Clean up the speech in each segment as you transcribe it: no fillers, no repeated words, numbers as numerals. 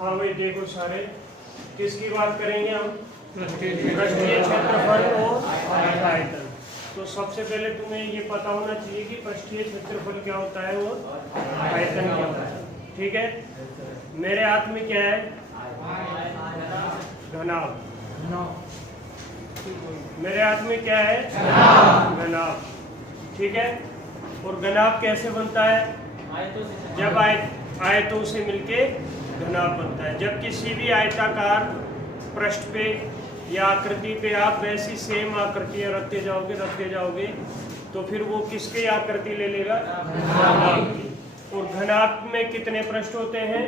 हाँ भाई देखो सारे, किसकी बात करेंगे हम? पृष्ठीय क्षेत्रफल और आयतन। तो सबसे पहले तुम्हें ये पता होना चाहिए कि पृष्ठीय क्षेत्रफल क्या होता है और आयतन क्या होता है। ठीक है, मेरे हाथ में क्या है? घनाभ। मेरे हाथ में क्या है? घनाभ। ठीक है, और घनाभ कैसे बनता है? जब आयतों से मिलके घनाभ बनता है। जब किसी भी आयताकार पृष्ठ पे या आकृति पे आप वैसी सेम आकृतियां रखते जाओगे तो फिर वो किसकी आकृति ले लेगा? घनाभ की। और घनाभ में कितने पृष्ठ होते हैं?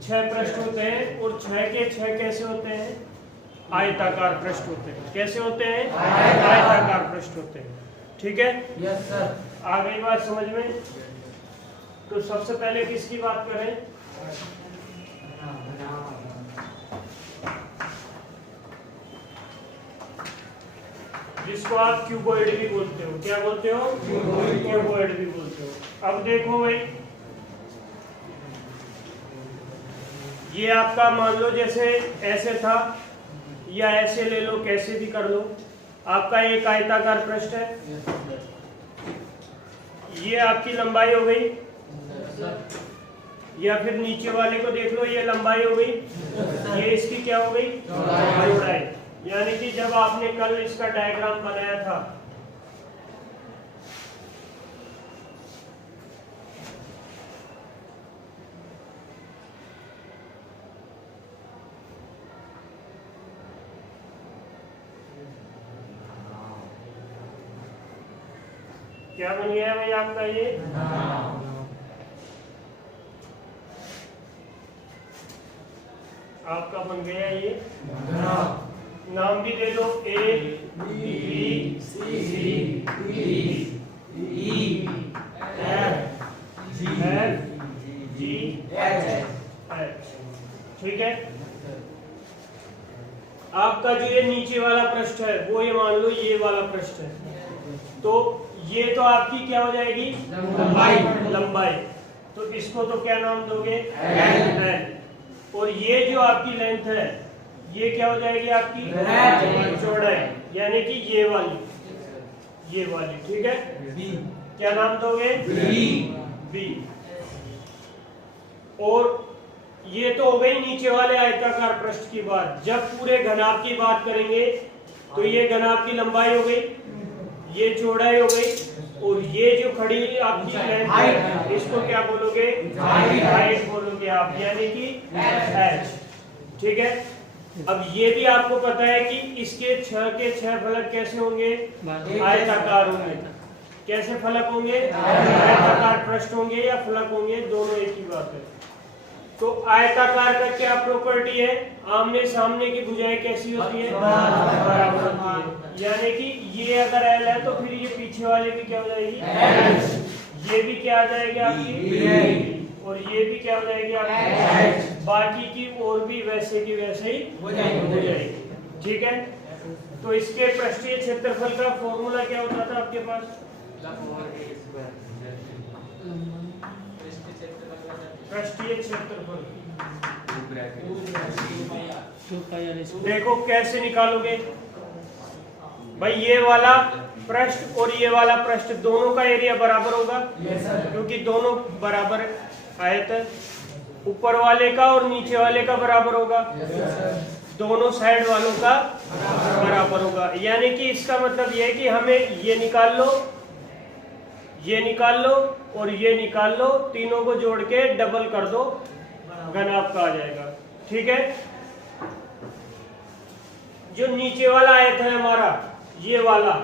6 पृष्ठ होते हैं, और 6 के 6 कैसे होते हैं? आयताकार पृष्ठ होते हैं। कैसे होते हैं? आयताकार पृष्ठ होते हैं। ठीक है, यस सर। आ गई बात समझ में? तो सबसे पहले किसकी बात करें? जिसको आप क्यूबॉइड भी बोलते हो। क्या बोलते हो? क्यूबॉइड भी बोलते हो। अब देखो भाई, ये आपका मान लो जैसे ऐसे था, या ऐसे ले लो, कैसे भी कर लो। आपका एक आयताकार पृष्ठ है, ये आपकी लंबाई हो गई, या फिर नीचे वाले को देख लो, ये लंबाई हो गई, ये इसकी क्या हो गई? चौड़ाई। यानी कि जब आपने कल इसका डायग्राम बनाया था, क्या बन गया भाई आपका? ये आपका बन गया ये। नाम भी दे दो, A B C D E F G H. ठीक है, आपका जो ये नीचे वाला पृष्ठ है वो ये मान लो ये वाला पृष्ठ है, तो ये तो आपकी क्या हो जाएगी? लंबाई। तो इसको तो क्या नाम दोगे? एल। और ये जो आपकी लेंथ है ये क्या हो जाएगी? आपकी चौड़ाई, यानी कि ये वाली। ठीक है, क्या नाम दोगे? बी। और ये तो हो गई नीचे वाले आयताकार पृष्ठ की बात। जब पूरे घनाभ की बात करेंगे तो ये घनाभ की लंबाई हो गई, ये चौड़ाई हो गई, और ये जो खड़ी आपकी लेंथ है इसको क्या बोलोगे? हाइट बोलोगे आप, यानी कि h। ठीक है, अब ये भी आपको पता है कि इसके 6 के 6 फलक कैसे होंगे? आयताकार होंगे। कैसे फलक होंगे? आयताकार पृष्ठ होंगे या फलक होंगे, दोनों एक ही बात है। तो आयताकार का क्या प्रॉपर्टी है? आमने सामने की भुजाएं कैसी होती है? बराबर होती है। यानी कि ये अगर L है तो फिर ये पीछे वाले भी क्या हो जाएगी? ये भी क्या आ जाएगी आपकी? और ये भी क्या हो जाएगी आपकी? बाकी की और भी वैसे की वैसे ही हो जाएगी। ठीक है, तो इसके पृष्ठीय क्षेत्रफल का फॉर्मूला क्या होता था आपके पास? पृष्ठीय क्षेत्रफल देखो कैसे निकालोगे भाई? ये वाला पृष्ठ और ये वाला पृष्ठ दोनों का एरिया बराबर होगा, क्योंकि दोनों बराबर आयत, ऊपर वाले का और नीचे वाले का बराबर होगा, दोनों साइड वालों का बराबर होगा। यानी कि इसका मतलब यह है कि हमें ये निकाल लो, ये निकाल लो और ये निकाल लो, तीनों को जोड़ के डबल कर दो, घनाभ का आ जाएगा। ठीक है, जो नीचे वाला आयत है हमारा, ये वाला,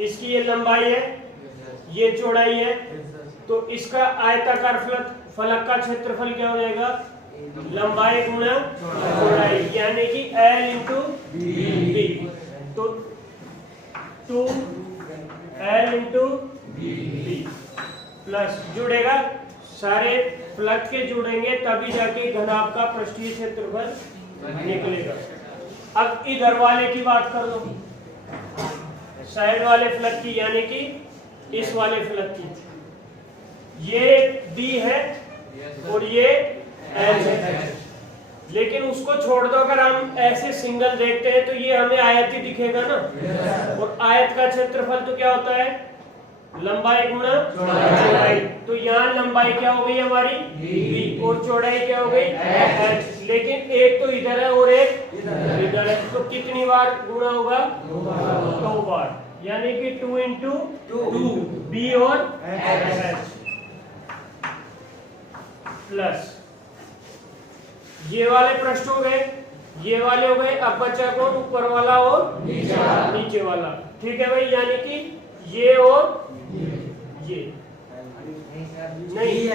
इसकी ये लंबाई है, ये चौड़ाई है, तो इसका आयताकार फलक का क्षेत्रफल क्या हो जाएगा? लंबाई गुणा चौड़ाई, यानी कि L इंटू बी। तो 2L इंटू बी प्लस जुड़ेगा, सारे फलक के जुड़ेंगे तभी जाके घनाभ का पृष्ठीय क्षेत्रफल निकलेगा। अब इधर वाले की बात कर लो, साइड वाले फलक की, यानी कि इस वाले फलक की। ये B है और ये L है। लेकिन उसको छोड़ दो, अगर हम ऐसे सिंगल देखते हैं तो ये हमें आयत ही दिखेगा ना। और आयत का क्षेत्रफल तो क्या होता है, लंबाई गुणा चौड़ाई। तो यहाँ लंबाई क्या हो गई हमारी b और चौड़ाई क्या हो गई h, लेकिन एक तो इधर है और एक इधर है, तो कितनी बार गुणा होगा, 2 बार, यानी कि 2 इंटू 2 b और h प्लस ये वाले पृष्ठ हो गए, ये वाले हो गए। अब बचा कौन, ऊपर वाला और नीचे वाला। ठीक है भाई, यानी कि ये और ये नहीं,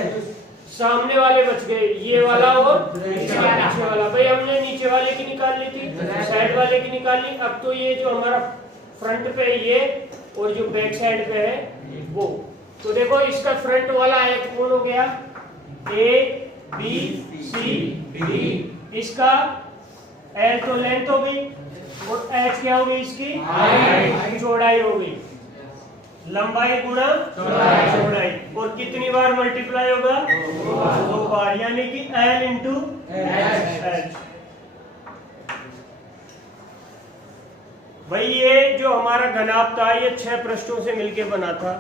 सामने वाले बच गए, ये वाला और नीचे वाला। भाई हमने नीचे वाले की निकाल ली थी, साइड वाले की निकाल ली। अब तो ये जो हमारा फ्रंट पे है ये, और जो बैक साइड पे है वो, तो देखो इसका फ्रंट वाला आयत कौन हो गया, ए बी सी डी। इसका एल तो लेंथ हो गई और एच क्या हो गई, इसकी चौड़ाई हो गई। लंबाई गुणा चौड़ाई, और कितनी बार मल्टीप्लाई होगा, 2 बार, यानी कि एल इंटू एच। भाई ये जो हमारा घनाभ था ये 6 पृष्ठों से मिलके बना था।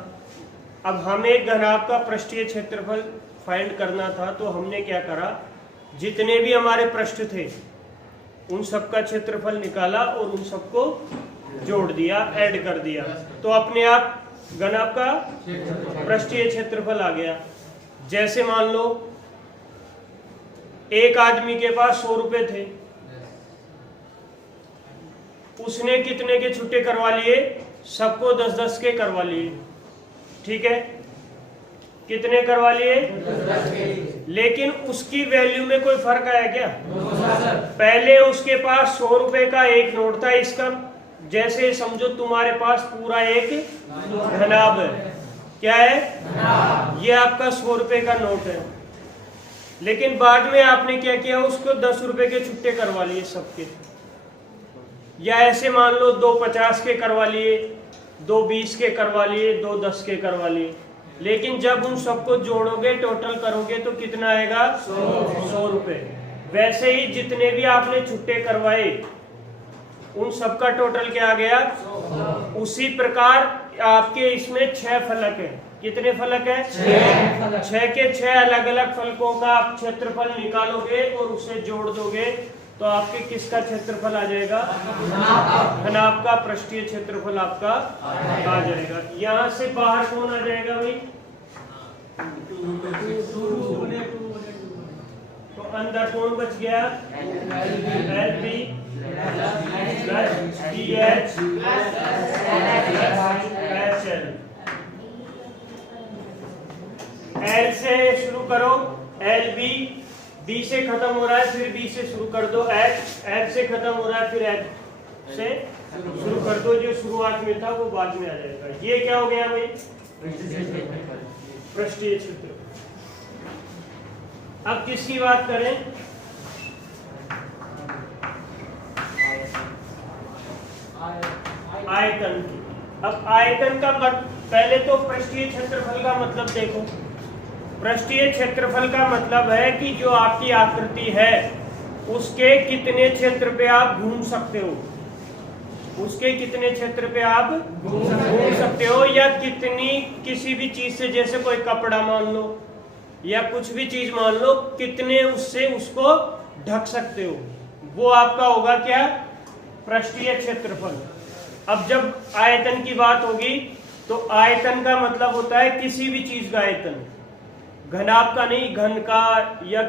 अब हमें घनाभ का पृष्ठीय क्षेत्रफल फाइंड करना था, तो हमने क्या करा, जितने भी हमारे पृष्ठ थे उन सबका क्षेत्रफल निकाला और उन सबको जोड़ दिया, ऐड कर दिया, तो अपने आप घनाभ का पृष्ठीय क्षेत्रफल आ गया। जैसे मान लो एक आदमी के पास 100 रुपए थे, उसने कितने के छुट्टे करवा लिए, सबको 10-10 के करवा लिए। ठीक है, कितने करवा लिए, 10 लेकिन उसकी वैल्यू में कोई फर्क आया क्या, पहले उसके पास 100 रुपए का एक नोट था, इसका जैसे समझो तुम्हारे पास पूरा एक घनाभ है, क्या है, ये आपका 100 रुपए का नोट है, लेकिन बाद में आपने क्या किया, उसको 10 रुपए के छुट्टे करवा लिए सबके। या ऐसे मान लो 2 50 के करवा लिए, 2 20 के करवा लिए, 2 10 के करवा लिए, लेकिन जब उन सबको जोड़ोगे, टोटल करोगे तो कितना आएगा, 100 रुपए। वैसे ही जितने भी आपने छुट्टे करवाए उन सबका टोटल क्या आ गया, उसी प्रकार आपके इसमें 6 फलक है। कितने फलक है, 6 के 6 अलग अलग फलकों का आप क्षेत्रफल निकालोगे और उसे जोड़ दोगे तो आपके किसका क्षेत्रफल आ जाएगा, घनाभ का पृष्ठीय क्षेत्रफल आपका आ जाएगा। यहाँ से बाहर कौन आ जाएगा भाई, तो अंदर कौन बच गया, L B plus D H H L. L से शुरू करो, एल बी, बी से खत्म हो रहा है फिर बी से शुरू कर दो, एच, एच से खत्म हो रहा है फिर एच से शुरू कर दो, जो शुरुआत में था वो बाद में आ जाएगा। ये क्या हो गया भाई, पृष्ठीय क्षेत्र। अब किसकी बात करें, आयतन की। अब आयतन का पहले तो पृष्ठीय क्षेत्रफल का मतलब देखो। पृष्ठीय क्षेत्रफल का मतलब है कि जो आपकी आकृति है उसके कितने क्षेत्र पे आप घूम सकते हो, उसके कितने क्षेत्र पे आप घूम सकते हो, या कितनी किसी भी चीज से, जैसे कोई कपड़ा मान लो या कुछ भी चीज मान लो, कितने उससे उसको ढक सकते हो, वो आपका होगा क्या, पृष्ठीय क्षेत्रफल। अब जब आयतन की बात होगी तो आयतन का मतलब होता है किसी भी चीज का आयतन, घनाभ का नहीं, घन का या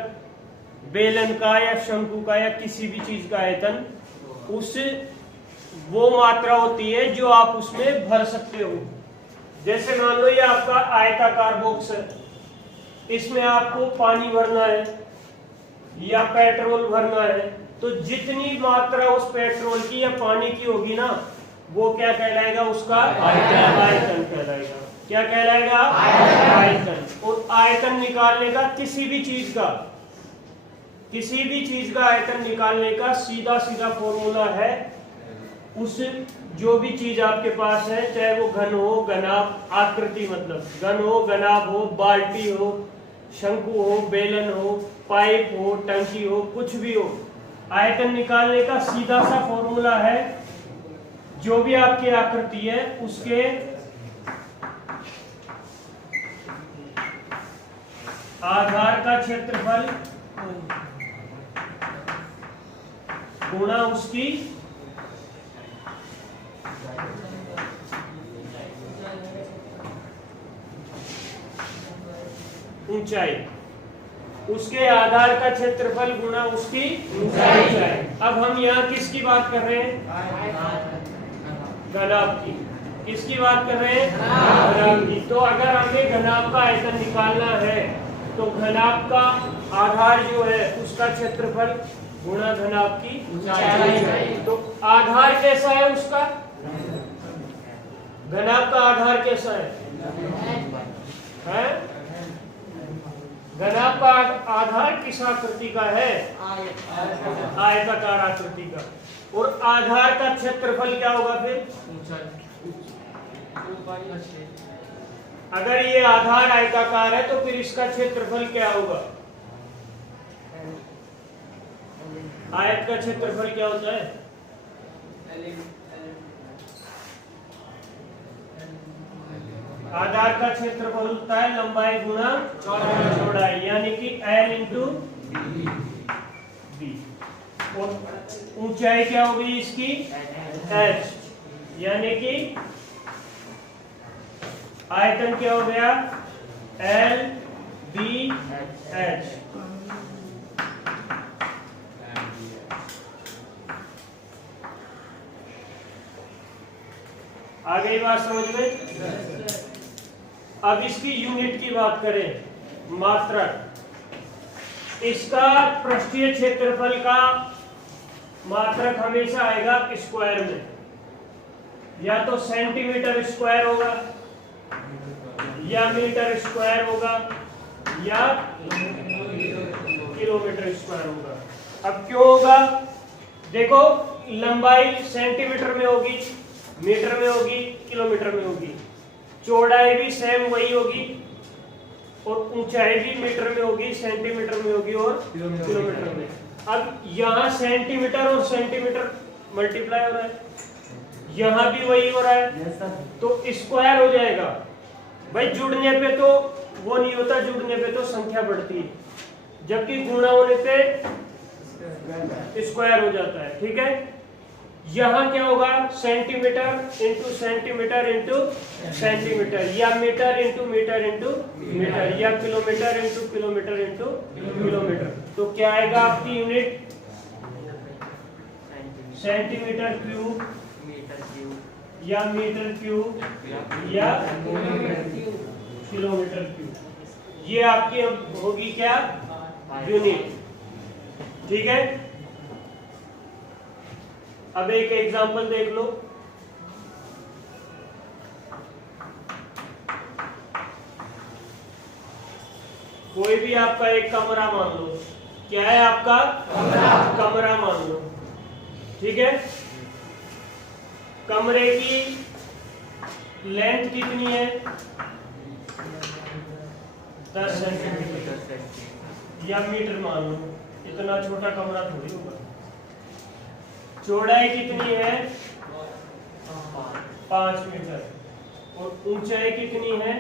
बेलन का या शंकु का या किसी भी चीज का आयतन, उस वो मात्रा होती है जो आप उसमें भर सकते हो। जैसे मान लो ये आपका आयताकार बॉक्स है, इसमें आपको पानी भरना है या पेट्रोल भरना है, तो जितनी मात्रा उस पेट्रोल की या पानी की होगी ना, वो क्या कहलाएगा, उसका आयतन कहलाएगा। क्या कहलाएगा, आयतन। और आयतन निकालने का किसी भी चीज का आयतन निकालने का सीधा सीधा फॉर्मूला है, उस जो भी चीज आपके पास है, चाहे वो घन हो, घनाभ, आकृति मतलब घन हो, घनाभ हो, बाल्टी हो, शंकु हो, बेलन हो, पाइप हो, टंकी हो, कुछ भी हो, आयतन निकालने का सीधा सा फॉर्मूला है, जो भी आपकी आकृति है उसके आधार का क्षेत्रफल गुणा उसकी ऊंचाई, उसके आधार का क्षेत्रफल गुणा उसकी ऊंचाई। अब हम यहाँ किसकी बात कर रहे हैं? घनाभ की। किसकी बात कर रहे हैं? घनाभ की। तो अगर हमें घनाभ का आयतन निकालना है तो घनाभ का आधार जो है उसका क्षेत्रफल गुणा घनाभ की ऊंचाई। तो आधार कैसा है उसका? घनाभ का आधार कैसा है? घनाभ का आधार किस आकृति का है? आयताकार आकृति का। और आधार का क्षेत्रफल क्या होगा फिर? अगर ये आधार आयताकार है तो फिर इसका क्षेत्रफल क्या होगा? आयत का क्षेत्रफल क्या होता है? आधार का क्षेत्रफल होता है लंबाई गुणा चौड़ाई, यानी कि L इंटू बी। और ऊंचाई क्या होगी इसकी? H, यानी कि आयतन क्या हो गया? L B H। आ गई बात समझ में? अब इसकी यूनिट की बात करें, मात्रक। इसका पृष्ठीय क्षेत्रफल का मात्रक हमेशा आएगा स्क्वायर में, या तो सेंटीमीटर स्क्वायर होगा, या मीटर स्क्वायर होगा, या किलोमीटर स्क्वायर होगा। अब क्यों होगा? देखो, लंबाई सेंटीमीटर में होगी, मीटर में होगी, किलोमीटर में होगी, चौड़ाई भी सेम वही होगी, और ऊंचाई भी मीटर में होगी, सेंटीमीटर में होगी और किलोमीटर में। अब यहाँ सेंटीमीटर और सेंटीमीटर मल्टीप्लाई हो रहा है, यहाँ भी वही हो रहा है, तो स्क्वायर हो जाएगा। भाई जुड़ने पे तो वो नहीं होता, जुड़ने पे तो संख्या बढ़ती है, जबकि गुणा होने पे स्क्वायर हो जाता है। ठीक है, यहाँ क्या होगा? Centimetre into centimetre into centimetre, या metre into metre into metre, या kilometre into kilometre into kilometre. तो क्या आएगा आपकी यूनिट? सेंटीमीटर क्यूब, या मीटर क्यूब, या किलोमीटर क्यूब। ये आपकी होगी क्या? यूनिट। ठीक है, अब एक एग्जांपल देख लो। कोई भी आपका एक कमरा मान लो, क्या है आपका? कमरा मान लो। ठीक है, कमरे की लेंथ कितनी है? 10 सेंटीमीटर, या मीटर मान लो, इतना छोटा कमरा थोड़ी होगा। चौड़ाई कितनी है? 5 मीटर, और ऊंचाई कितनी है?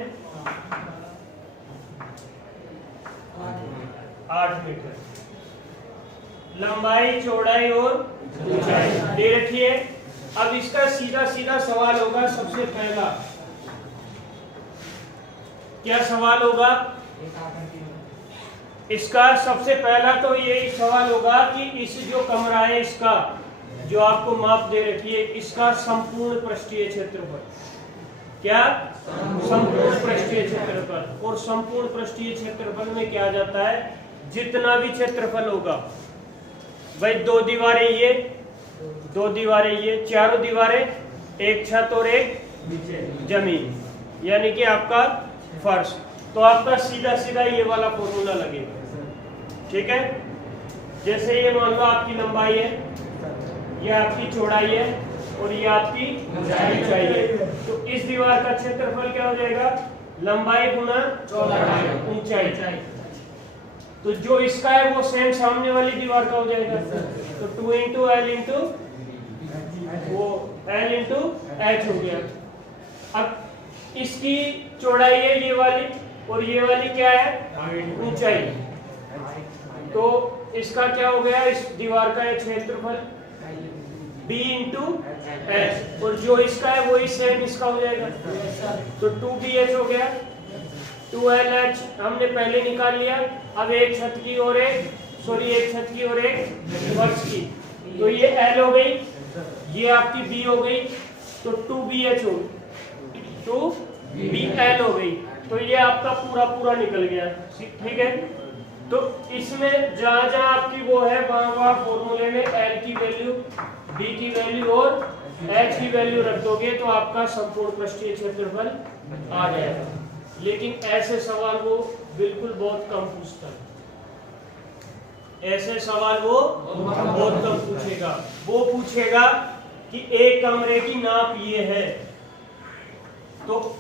8 मीटर। लंबाई, चौड़ाई और ऊंचाई दे रखी है। अब इसका सीधा सीधा सवाल होगा, सबसे पहला क्या सवाल होगा? इसका सबसे पहला तो यही सवाल होगा कि इस जो कमरा है, इसका जो आपको माप दे रखी है, इसका संपूर्ण पृष्ठीय क्षेत्रफल क्या? संपूर्ण पृष्ठीय क्षेत्रफल। और संपूर्ण पृष्ठीय क्षेत्रफल में क्या आ जाता है? जितना भी क्षेत्रफल होगा, भाई 2 दीवारें ये, 2 दीवारें ये, चारों दीवारें, एक छत और एक जमीन, यानी कि आपका फर्श। तो आपका सीधा सीधा ये वाला फॉर्मूला लगेगा। ठीक है, जैसे ये मान लो आपकी लंबाई है, ये आपकी चौड़ाई है, और ये आपकी ऊंचाई है। तो इस दीवार का क्षेत्रफल क्या हो जाएगा? लंबाई गुना ऊंचाई। तो जो इसका है वो सेम सामने वाली दीवार का हो जाएगा। तो 2 इंटू एल इंटू वो एल इंटू एच हो गया। अब इसकी चौड़ाई है ये वाली और ये वाली क्या है ऊंचाई। तो इसका क्या हो गया, इस दीवार का है क्षेत्रफल b इंटू एच और जो इसका है वही सेम इसका हो जाएगा। तो 2bh हो गया। 2lh हमने पहले निकाल लिया। अब एक छत की और एक छत की और एक फर्श की, तो ये l हो गई, ये आपकी b हो गई, तो 2bh हो गई, 2bl हो गई। तो ये आपका पूरा निकल गया। ठीक है, तो इसमें जहां जहां आपकी वो है वहां फॉर्मूले में l की वैल्यू, b की वैल्यू और h की वैल्यू रख दोगे तो आपका संपूर्ण पृष्ठीय क्षेत्रफल आ जाएगा। लेकिन ऐसे सवाल वो बिल्कुल बहुत कम पूछता है, ऐसे सवाल वो बहुत कम पूछेगा। वो पूछेगा कि एक कमरे की नाप ये है, तो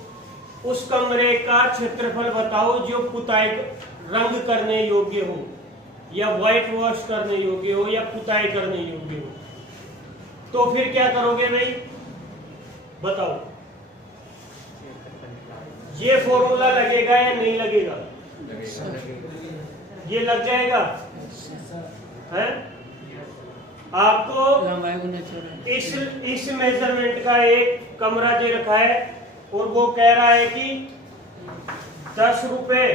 उस कमरे का क्षेत्रफल बताओ जो पुताई रंग करने योग्य हो या व्हाइट वॉश करने योग्य हो या पुताई करने योग्य हो। तो फिर क्या करोगे भाई बताओ, ये फॉर्मूला लगेगा या नहीं लगेगा? ये लग जाएगा है? आपको इस मेजरमेंट का एक कमरा दे रखा है और वो कह रहा है कि 10 रुपए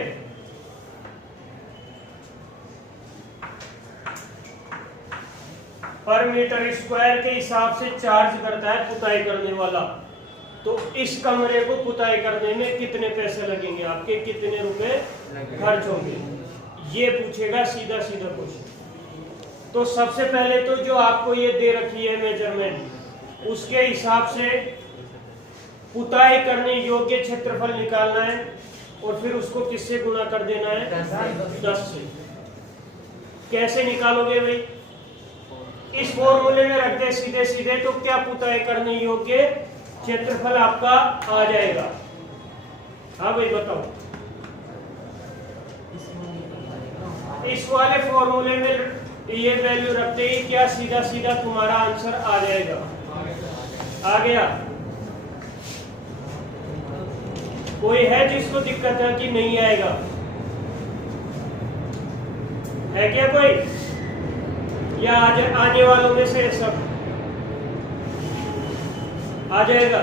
पर मीटर स्क्वायर के हिसाब से चार्ज करता है पुताई करने वाला। तो इस कमरे को पुताई करने में कितने पैसे लगेंगे आपके, कितने रुपए खर्च होंगे, ये पूछेगा सीधा क्वेश्चन। तो सबसे पहले तो जो आपको ये दे रखी है मेजरमेंट, उसके हिसाब से पुताई करने योग्य क्षेत्रफल निकालना है और फिर उसको किससे गुणा कर देना है? 10 से। कैसे निकालोगे भाई? इस फॉर्मूले में रख दे सीधे, तो क्या पुताई करने योग्य क्षेत्रफल आपका आ जाएगा? हाँ भाई बताओ। इस वाले फॉर्मूले में ये वैल्यू रखते ही क्या सीधा तुम्हारा आंसर आ जाएगा? आ गया? कोई है जिसको दिक्कत है कि नहीं आएगा? है क्या कोई? या आने वालों में से सब आ जाएगा?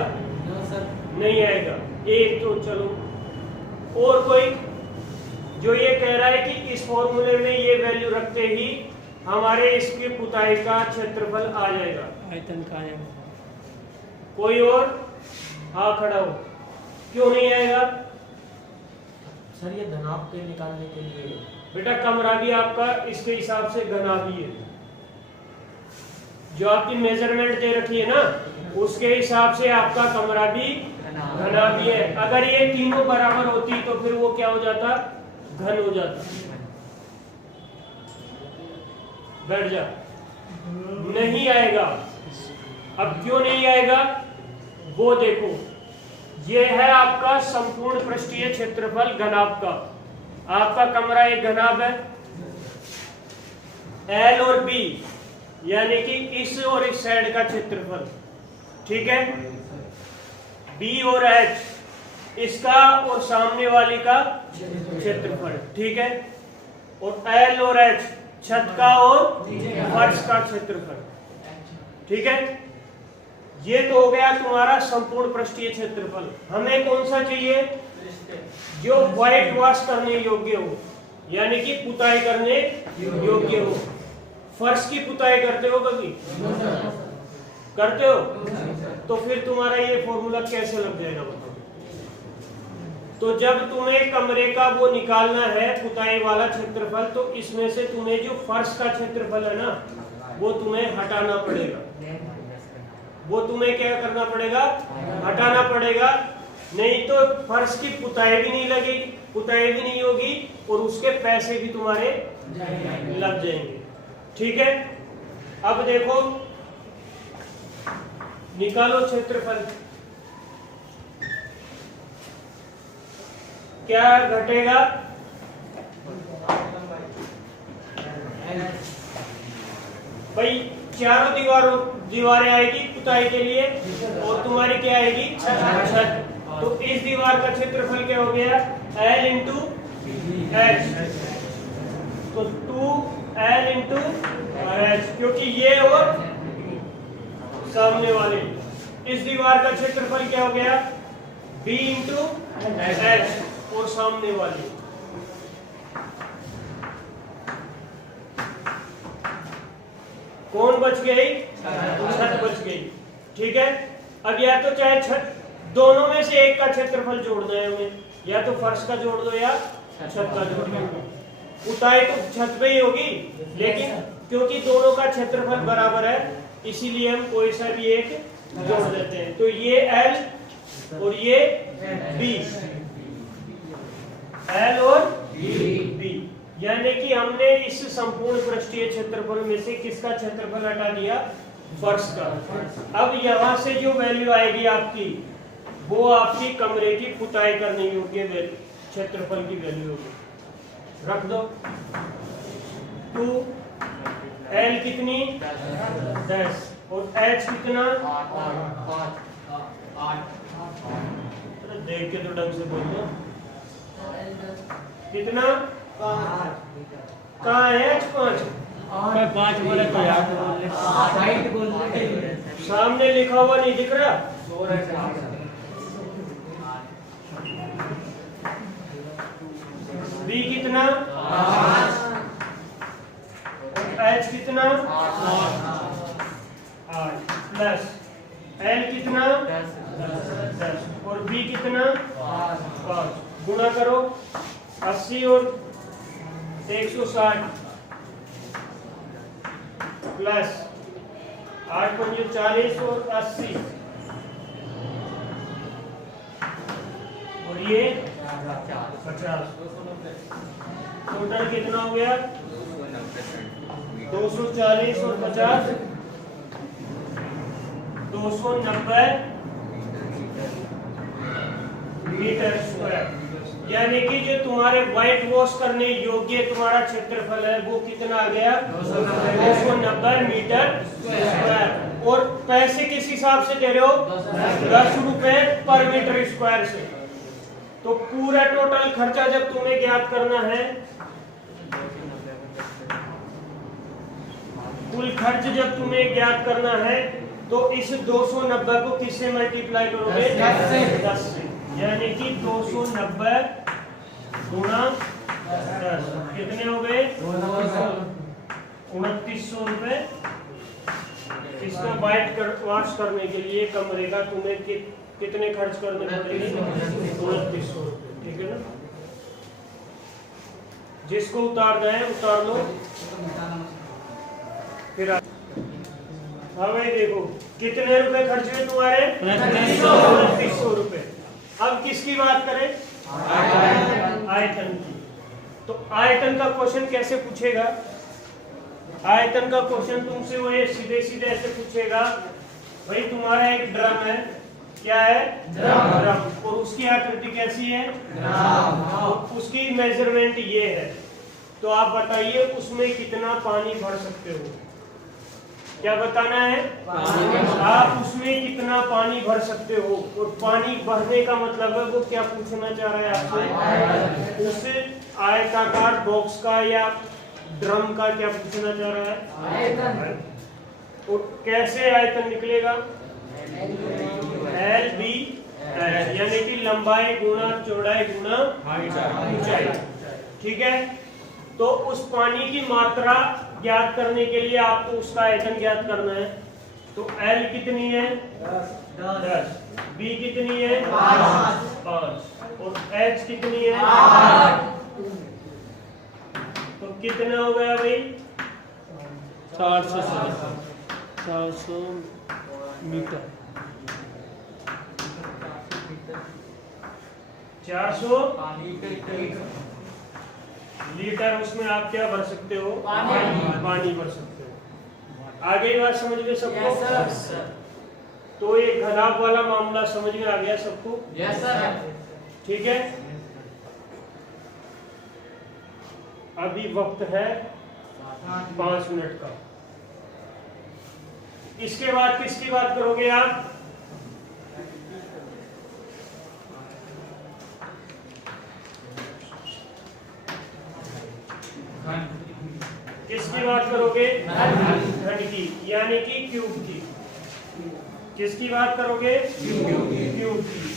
नहीं आएगा। एक तो चलो, और कोई जो ये कह रहा है कि इस फॉर्मूले में ये वैल्यू रखते ही हमारे इसकी पुताई का क्षेत्रफल आ जाएगा? आयतन का आएगा। कोई और? हाँ खड़ा हो। क्यों नहीं आएगा सर? ये घनाभ के निकालने के लिए बेटा, कमरा भी आपका इसके हिसाब से घनाभी है। जो आपकी मेजरमेंट दे रखी है ना, उसके हिसाब से आपका कमरा भी घनाभी है। अगर ये तीनों बराबर होती तो फिर वो क्या हो जाता? घन हो जाता। बैठ जा। नहीं आएगा। अब क्यों नहीं आएगा वो देखो। ये है आपका संपूर्ण पृष्ठीय क्षेत्रफल घनाभ का। आपका कमरा एक घनाभ है, L और B यानी कि इस और इस साइड का क्षेत्रफल, ठीक है? B और H इसका और सामने वाली का क्षेत्रफल, ठीक है? और L और H छत का और फर्श का क्षेत्रफल, ठीक है? ये तो हो गया तुम्हारा संपूर्ण पृष्ठीय क्षेत्रफल। हमें कौन सा चाहिए? जो व्हाइट वॉश करने योग्य हो, यानी कि पुताई करने योग्य हो। फर्श की पुताई करते हो कभी? करते हो? तो फिर तुम्हारा ये फॉर्मूला कैसे लग जाएगा बताओ? तो जब तुम्हें कमरे का वो निकालना है पुताई वाला क्षेत्रफल, तो इसमें से तुम्हें जो फर्श का क्षेत्रफल है ना, वो तुम्हें हटाना पड़ेगा। वो तुम्हें क्या करना पड़ेगा? हटाना पड़ेगा। नहीं तो फर्श की पुताई भी नहीं लगेगी, पुताई भी नहीं होगी और उसके पैसे भी तुम्हारे लग जाएंगे, ठीक है? अब देखो, निकालो क्षेत्रफल। क्या घटेगा? भाई चारों दीवारें आएगी पुताई के लिए और तुम्हारी क्या आएगी छत। तो इस दीवार का क्षेत्रफल क्या हो गया L इंटू H, तो 2L इंटू H, क्योंकि ये और सामने वाले। इस दीवार का क्षेत्रफल क्या हो गया B इंटू H और सामने वाली। कौन बच गई छत बच गई। ठीक है, अब या तो चाहे छत दोनों में से एक का क्षेत्रफल जोड़ना है हमें, या तो फर्श का जोड़ दो या छत का जोड़ दो। पुताई तो छत पे ही होगी, लेकिन क्योंकि दोनों का क्षेत्रफल बराबर है इसीलिए हम कोई सा भी एक जोड़ देते हैं। तो ये L और ये B, L और B, यानी कि हमने इस संपूर्ण पृष्ठीय क्षेत्रफल में से किसका क्षेत्रफल हटा दिया फर्श का। अब यहाँ से जो वैल्यू आएगी आपकी वो आपकी कमरे की पुताई करने योग्य क्षेत्रफल की वैल्यू होगी। रख दो 2L कितनी 10 और H कितना 8। देख के तो ढंग से बोल दो कितना कहाँ है H 5 बोले तो यार सामने लिखा हुआ नहीं दिख रहा। B कितना 5, H कितना 8 प्लस L कितना 10 और B कितना 5। गुणा करो 80 और 160 प्लस 8 पंजे 40 और 80 और ये 50। टोटल कितना हो गया 240 और 50 290 मीटर स्क्वायर। यानी कि जो तुम्हारे व्हाइट वॉश करने योग्य तुम्हारा क्षेत्रफल है वो कितना आ गया 290 मीटर स्क्वायर। और पैसे किस हिसाब से दे रहे हो 10 रुपए पर मीटर स्क्वायर से। तो पूरा टोटल खर्चा जब तुम्हें ज्ञात करना है, कुल खर्च जब तुम्हें ज्ञात करना है तो इस 290 को किससे मल्टीप्लाई करोगे 10 से। यानी कि 290 गुणा 10 कितने हो गए 2900 रुपए। इसका वाइट वॉश करने के लिए कमरे का तुम्हें कितने खर्च करने पड़ेंगे 2900 रुपए। ठीक है ना, जिसको उतारना है उतार लो। फिर हाँ भाई देखो कितने रुपए खर्च हुए तुम्हारे 2900 रुपए। अब किसकी बात करें आयतन की। तो आयतन का क्वेश्चन कैसे पूछेगा, आयतन का क्वेश्चन तुमसे वो सीधे सीधे ऐसे पूछेगा भाई तुम्हारा एक ड्रम है, क्या है ड्रम, और उसकी आकृति कैसी है ड्रम, उसकी मेजरमेंट ये है। तो आप बताइए उसमें कितना पानी भर सकते हो। क्या बताना है आप उसमें कितना पानी भर सकते हो। और पानी भरने का मतलब है वो क्या पूछना चाह रहा है आपसे, उस आयताकार बॉक्स का या ड्रम का क्या पूछना चाह रहा है आयतन। और कैसे आयतन निकलेगा LB, यानी कि लंबाई गुणा चौड़ाई गुणा ऊंचाई। ठीक है, तो उस पानी की मात्रा ज्ञात करने के लिए आपको उसका आयतन ज्ञात करना है। तो L कितनी है 10, B कितनी है 5 और H कितनी है 8। तो कितना हो गया भाई 400 मीटर 400 लीटर उसमें आप क्या भर सकते हो पानी भर सकते हो। आगे बात समझ में सबको तो ये घनाभ वाला मामला समझ में आ गया सबको यस सर। ठीक है, अभी वक्त है 5 मिनट का। इसके बाद किसकी बात करोगे आप? किसकी बात करोगे? घन की, यानी कि क्यूब की। किसकी बात करोगे? क्यूब की।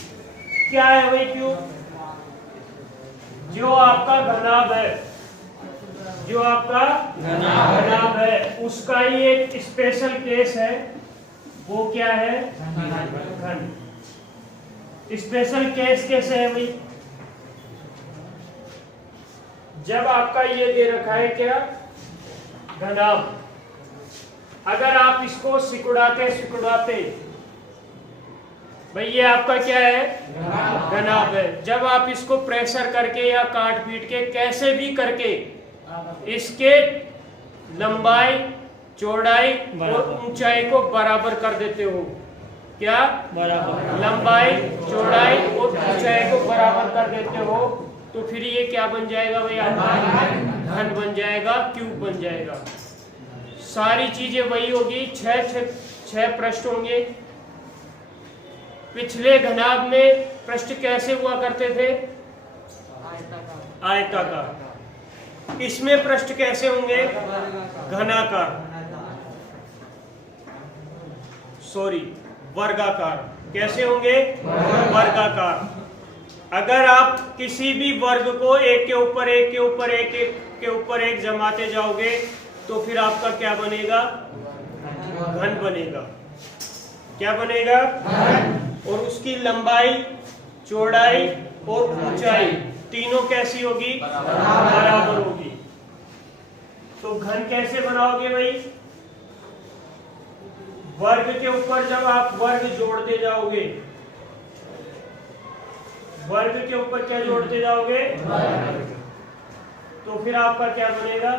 क्या है भाई क्यूब? जो आपका घनाभ है, जो आपका घनाभ है, उसका ही एक स्पेशल केस है, वो क्या है? घन। स्पेशल केस कैसे है भाई? जब आपका ये दे रखा है क्या? घनाभ। अगर आप इसको सिकुड़ाते भाई, ये आपका क्या है? घनाभ है। जब आप इसको प्रेशर करके या काट पीट के कैसे भी करके इसके लंबाई, चौड़ाई और ऊंचाई को बराबर कर देते हो, क्या? बराबर। लंबाई, चौड़ाई और ऊंचाई को बराबर कर देते हो, तो फिर ये क्या बन जाएगा भाई? आपका घन बन जाएगा, क्यूब बन जाएगा। सारी चीजें वही होगी। 6 पृष्ठ होंगे। पिछले घनाभ में पृष्ठ कैसे हुआ करते थे? आयताकार। इसमें पृष्ठ कैसे होंगे? घनाकार, सॉरी वर्गाकार। कैसे होंगे? वर्गाकार। अगर आप किसी भी वर्ग को एक के ऊपर एक के ऊपर एक के ऊपर एक जमाते जाओगे तो फिर आपका क्या बनेगा? घन बनेगा। क्या बनेगा? और उसकी लंबाई, चौड़ाई और ऊंचाई तीनों कैसी होगी? बराबर होगी। तो घन कैसे बनाओगे भाई? वर्ग के ऊपर जब आप वर्ग जोड़ते जाओगे, वर्ग के ऊपर क्या जोड़ते जाओगे? तो फिर आपका क्या बनेगा?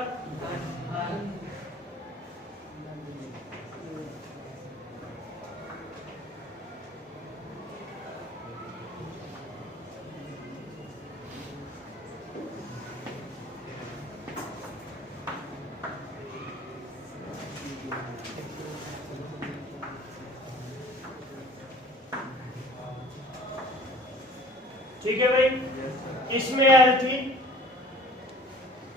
ठीक है भाई। इसमें L थी,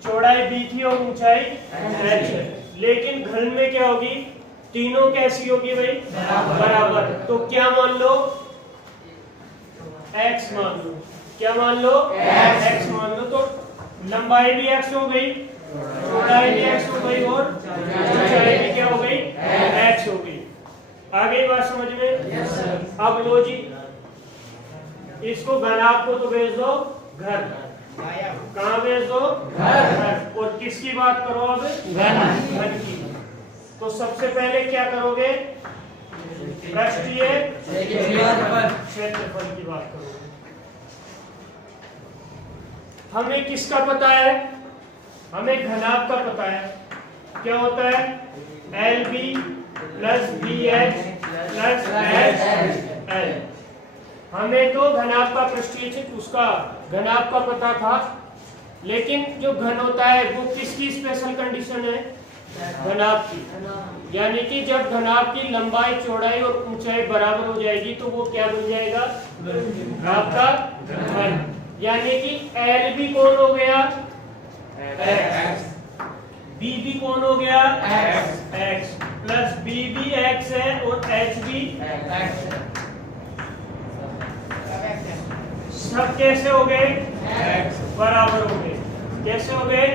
चौड़ाई B थी और ऊंचाई H है। लेकिन घन में क्या होगी? तीनों कैसी होगी भाई? बराबर। तो क्या मान लो? X मान लो। क्या मान लो? X मान लो। तो लंबाई भी X हो गई, चौड़ाई भी X हो गई और ऊंचाई भी क्या हो गई? X हो गई। आ गई बात समझ में? अब लो जी, इसको घनाभ को तो भेज दो घर। कहाँ भेज दो? घर। और किसकी बात करो अब? घन की। तो सबसे पहले क्या करोगे? पृष्ठीय क्षेत्रफल की बात करोगे। हमें किसका पता है? हमें घनाभ का पता है। क्या होता है? LB plus BH plus HL। हमें तो घनाभ का पृष्ठीय क्षेत्र, उसका घनाभ का पता था, लेकिन जो घन होता है वो किसकी स्पेशल कंडीशन है? घनाभ की। यानी कि जब घनाभ की लंबाई, चौड़ाई और ऊंचाई बराबर हो जाएगी तो वो क्या बन जाएगा? आपका घन। यानी कि L भी कौन हो गया? X। B भी कौन हो गया? X। प्लस B भी X है और H भी X है। सब कैसे हो गए? बराबर हो गए। कैसे हो गए?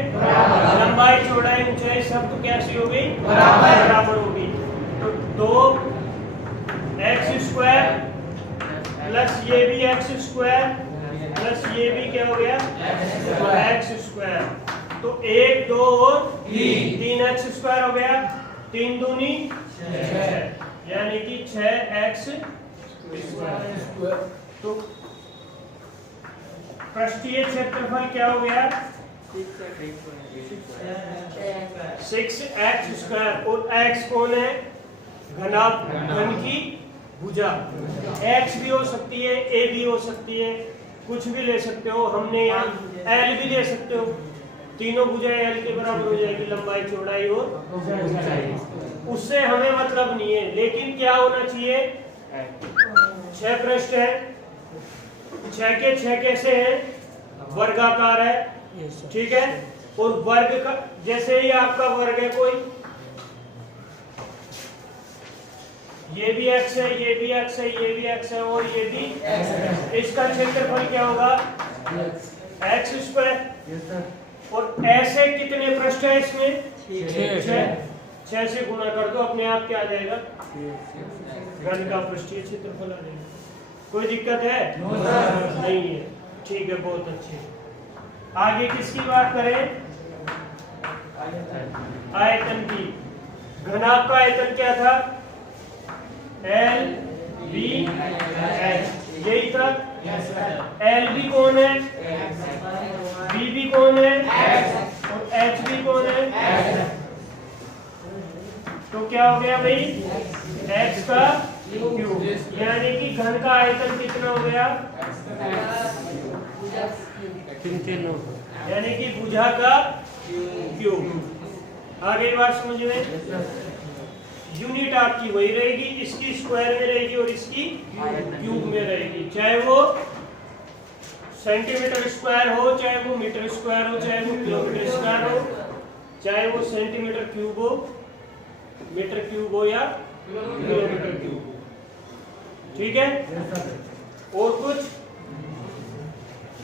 लंबाई, चौड़ाई, ऊंचाई सब तो कैसी हो गई? बराबर हो गई। तो 2x² प्लस ये भी x² प्लस ये भी क्या हो गया? x²। तो 1, 2 और 3 x² हो गया। 3 दूनी 6, यानी कि 6x²। तो पृष्ठीय क्षेत्रफल क्या हो गया? 6x²। और x कौन है? घनाभ, घन की भुजा। x भी हो सकती है, a भी हो सकती है, कुछ भी ले सकते हो। हमने यहाँ L भी ले सकते हो। तीनों भुजाएं एल के बराबर हो जाएगी, लंबाई चौड़ाई और उससे हमें मतलब नहीं है, लेकिन क्या होना चाहिए, 6 पृष्ठ है, 6 के 6 कैसे हैं, वर्गाकार है, ठीक है। और वर्ग का जैसे ही आपका वर्ग है कोई, ये भी x है, ये भी x है, ये भी x है और ये भी x है, इसका क्षेत्रफल क्या होगा, x स्क्वायर। और ऐसे कितने पृष्ठ है इसमें, 6 से गुणा कर दो, अपने आप क्या आ जाएगा, घन का पृष्ठीय क्षेत्रफल आ जाएगा। कोई दिक्कत है नहीं है, ठीक है, बहुत अच्छे। आगे किसकी बात करें, आयतन की। घनाभ का आयतन क्या था, एल बी एच, यही था। एल बी कौन है, बी भी कौन है और एच भी कौन है, तो क्या हो गया भाई, एक्स का क्यूब, यानी कि घन का आयतन कितना हो गया, यानी कि भुजा का क्यूब। आगे बात समझ में, यूनिट आपकी वही रहेगी, इसकी स्क्वायर में रहेगी और इसकी क्यूब में रहेगी, चाहे वो सेंटीमीटर स्क्वायर हो, चाहे वो मीटर स्क्वायर हो, चाहे वो किलोमीटर स्क्वायर हो, चाहे वो सेंटीमीटर क्यूब हो, मीटर क्यूब हो या किलोमीटर क्यूब हो, ठीक है। और कुछ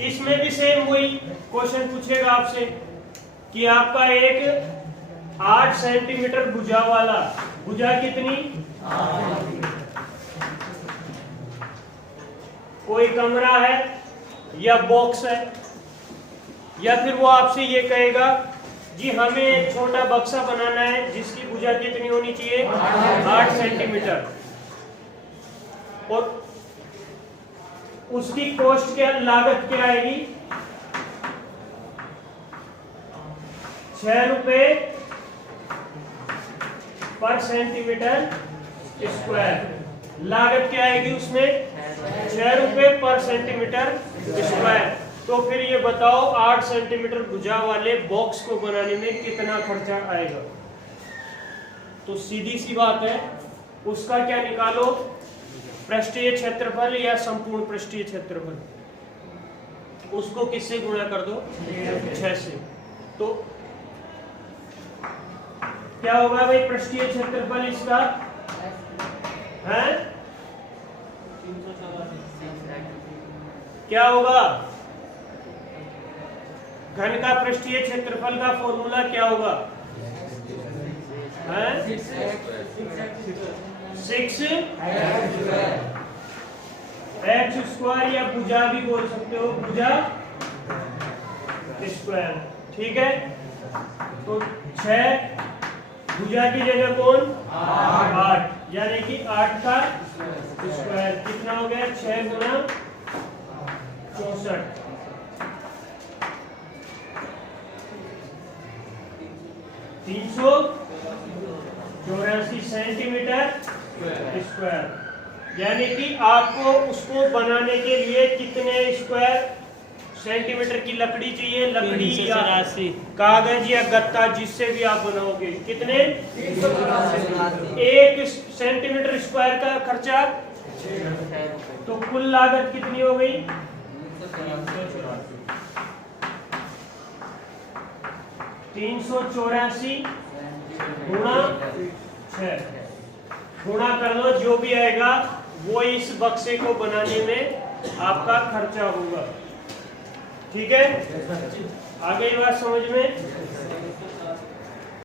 इसमें भी सेम वही क्वेश्चन पूछेगा आपसे कि आपका एक 8 सेंटीमीटर भुजा वाला, भुजा कितनी, कोई कमरा है या बॉक्स है, या फिर वो आपसे ये कहेगा जी हमें एक छोटा बक्सा बनाना है जिसकी भुजा कितनी होनी चाहिए, 8 सेंटीमीटर, और उसकी कॉस्ट क्या, लागत क्या आएगी, 6 रुपए पर सेंटीमीटर स्क्वायर। लागत क्या आएगी उसमें, 6 रुपए पर सेंटीमीटर स्क्वायर। तो फिर ये बताओ 8 सेंटीमीटर भुजा वाले बॉक्स को बनाने में कितना खर्चा आएगा। तो सीधी सी बात है, उसका क्या निकालो, पृष्ठीय क्षेत्रफल या संपूर्ण पृष्ठीय क्षेत्रफल, उसको किससे गुणा कर दो, 6 से। तो क्या होगा भाई पृष्ठीय क्षेत्रफल इसका है, क्या होगा, घन का पृष्ठीय क्षेत्रफल का फॉर्मूला क्या होगा, 6 एच स्क्वायर, या भुजा भी बोल सकते हो, भुजा स्क्वायर, ठीक है। तो 6 भुजा की जगह कौन, 8, यानी कि 8 का स्क्वायर कितना हो गया, 6 गुना 64, 384 सेंटीमीटर स्क्वायर। यानी कि आपको उसको बनाने के लिए कितने स्क्वायर सेंटीमीटर की लकड़ी चाहिए, लकड़ी या कागज या गत्ता जिससे भी आप बनाओगे, कितने, 1 सेंटीमीटर स्क्वायर का खर्चा, तो कुल लागत कितनी हो गई, 384 गुणा 6, गुणा कर लो, जो भी आएगा वो इस बक्से को बनाने में आपका खर्चा होगा, ठीक है। आगे बात समझ में।